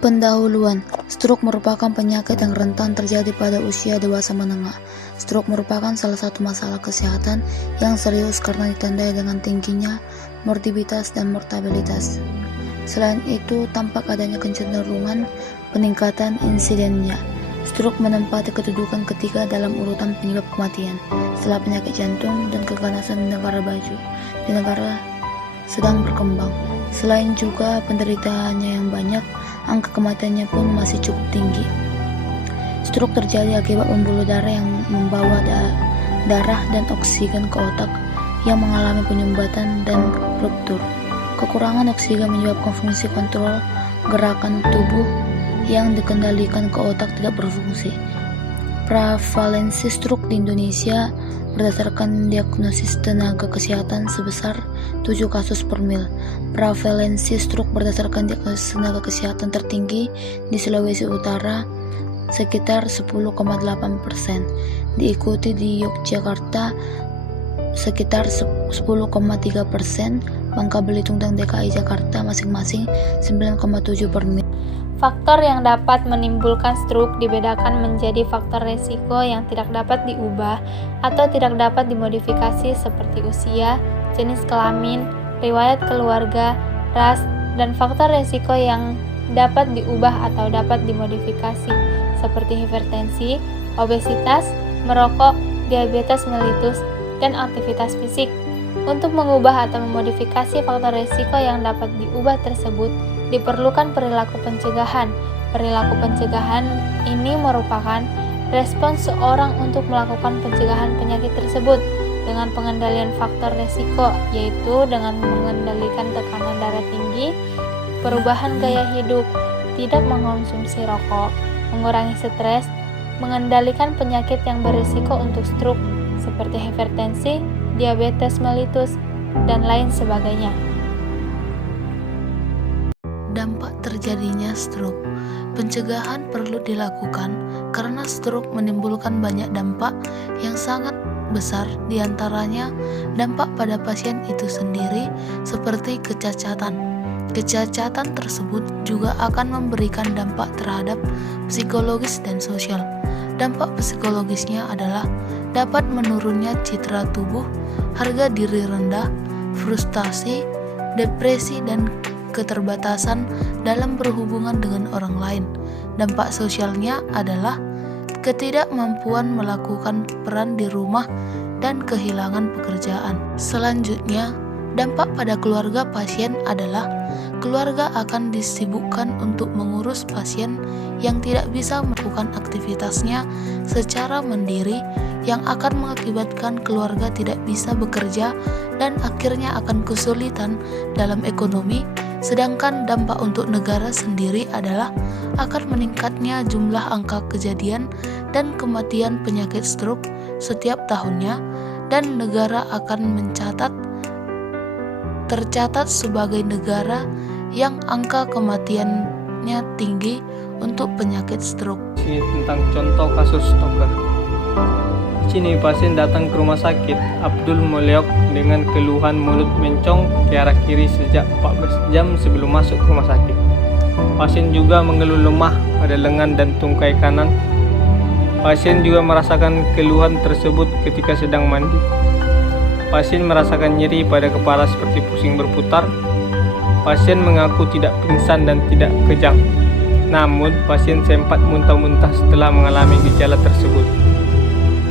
Pendahuluan, stroke merupakan penyakit yang rentan terjadi pada usia dewasa menengah. Stroke merupakan salah satu masalah kesehatan yang serius karena ditandai dengan tingginya morbiditas dan mortalitas. Selain itu, tampak adanya kecenderungan peningkatan insidennya. Stroke menempati kedudukan ketiga dalam urutan penyebab kematian, setelah penyakit jantung dan keganasan di negara sedang berkembang. Selain juga penderitaannya yang banyak, angka kematiannya pun masih cukup tinggi. Stroke terjadi akibat pembuluh darah yang membawa darah dan oksigen ke otak yang mengalami penyumbatan dan ruptur. Kekurangan oksigen menyebabkan fungsi kontrol gerakan tubuh yang dikendalikan ke otak tidak berfungsi. Prevalensi stroke di Indonesia berdasarkan diagnosis tenaga kesehatan sebesar 7 kasus per mil. Prevalensi stroke berdasarkan diagnosis tenaga kesehatan tertinggi di Sulawesi Utara sekitar 10,8%, diikuti di Yogyakarta sekitar 10,3%, Bangka Belitung dan DKI Jakarta masing-masing 9,7 per mil. Faktor yang dapat menimbulkan stroke dibedakan menjadi faktor resiko yang tidak dapat diubah atau tidak dapat dimodifikasi seperti usia, jenis kelamin, riwayat keluarga, ras, dan faktor resiko yang dapat diubah atau dapat dimodifikasi seperti hipertensi, obesitas, merokok, diabetes mellitus, dan aktivitas fisik. Untuk mengubah atau memodifikasi faktor resiko yang dapat diubah tersebut, diperlukan perilaku pencegahan. Perilaku pencegahan ini merupakan respons seorang untuk melakukan pencegahan penyakit tersebut dengan pengendalian faktor resiko, yaitu dengan mengendalikan tekanan darah tinggi, perubahan gaya hidup, tidak mengonsumsi rokok, mengurangi stres, mengendalikan penyakit yang berisiko untuk stroke seperti hipertensi, diabetes mellitus, dan lain sebagainya. Dampak terjadinya stroke. Pencegahan perlu dilakukan karena stroke menimbulkan banyak dampak yang sangat besar, diantaranya dampak pada pasien itu sendiri seperti kecacatan. Kecacatan tersebut juga akan memberikan dampak terhadap psikologis dan sosial. Dampak psikologisnya adalah dapat menurunnya citra tubuh, harga diri rendah, frustasi, depresi, dan keterbatasan dalam berhubungan dengan orang lain. Dampak sosialnya adalah ketidakmampuan melakukan peran di rumah dan kehilangan pekerjaan. Selanjutnya, dampak pada keluarga pasien adalah keluarga akan disibukkan untuk mengurus pasien yang tidak bisa melakukan aktivitasnya secara mandiri, yang akan mengakibatkan keluarga tidak bisa bekerja dan akhirnya akan kesulitan dalam ekonomi. Sedangkan dampak untuk negara sendiri adalah akan meningkatnya jumlah angka kejadian dan kematian penyakit stroke setiap tahunnya, dan negara akan tercatat sebagai negara yang angka kematiannya tinggi untuk penyakit stroke. Ini tentang contoh kasus stroke. Di sini pasien datang ke rumah sakit. Abdul meleok dengan keluhan mulut mencong ke arah kiri sejak 14 jam sebelum masuk ke rumah sakit. Pasien juga mengeluh lemah pada lengan dan tungkai kanan. Pasien juga merasakan keluhan tersebut ketika sedang mandi. Pasien merasakan nyeri pada kepala seperti pusing berputar. Pasien mengaku tidak pingsan dan tidak kejang. Namun, pasien sempat muntah-muntah setelah mengalami gejala tersebut.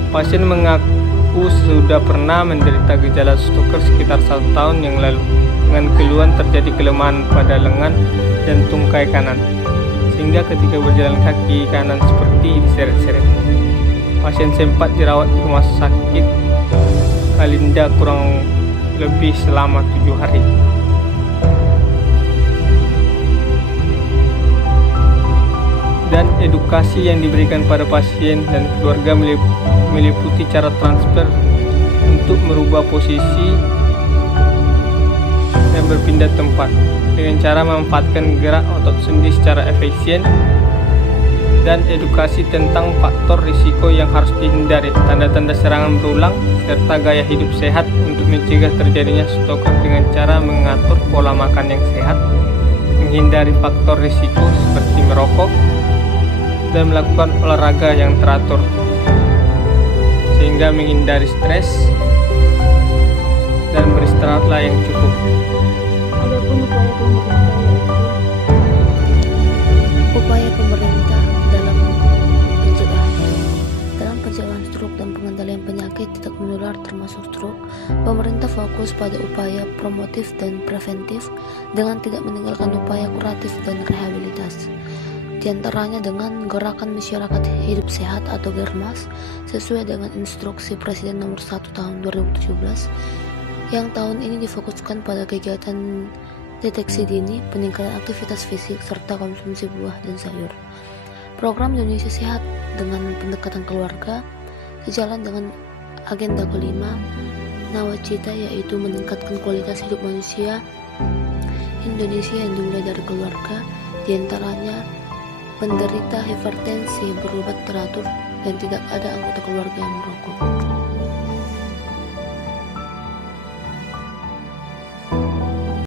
Pasien mengaku sudah pernah menderita gejala stroke sekitar 1 tahun yang lalu, dengan keluhan terjadi kelemahan pada lengan dan tungkai kanan, sehingga ketika berjalan kaki kanan seperti diseret-seret. Pasien sempat dirawat di rumah sakit Kalinda kurang lebih selama 7 hari. Dan edukasi yang diberikan pada pasien dan keluarga meliputi cara transfer untuk merubah posisi dan berpindah tempat dengan cara memanfaatkan gerak otot sendi secara efisien, dan edukasi tentang faktor risiko yang harus dihindari, tanda-tanda serangan berulang, serta gaya hidup sehat untuk mencegah terjadinya stroke dengan cara mengatur pola makan yang sehat, menghindari faktor risiko seperti merokok, dan melakukan olahraga yang teratur, sehingga menghindari stres dan beristirahatlah yang cukup. Adapun upaya pemerintah dalam pencegahan stroke dan pengendalian penyakit tidak menular termasuk stroke, pemerintah fokus pada upaya promotif dan preventif dengan tidak meninggalkan upaya kuratif dan rehabilitas. Di antaranya dengan gerakan masyarakat hidup sehat atau GERMAS sesuai dengan instruksi Presiden nomor 1 tahun 2017 yang tahun ini difokuskan pada kegiatan deteksi dini, peningkatan aktivitas fisik, serta konsumsi buah dan sayur. Program Indonesia Sehat dengan pendekatan keluarga sejalan dengan agenda kelima Nawacita, yaitu meningkatkan kualitas hidup manusia Indonesia yang dimulai dari keluarga, diantaranya penderita hipertensi berobat teratur dan tidak ada anggota keluarga yang merokok.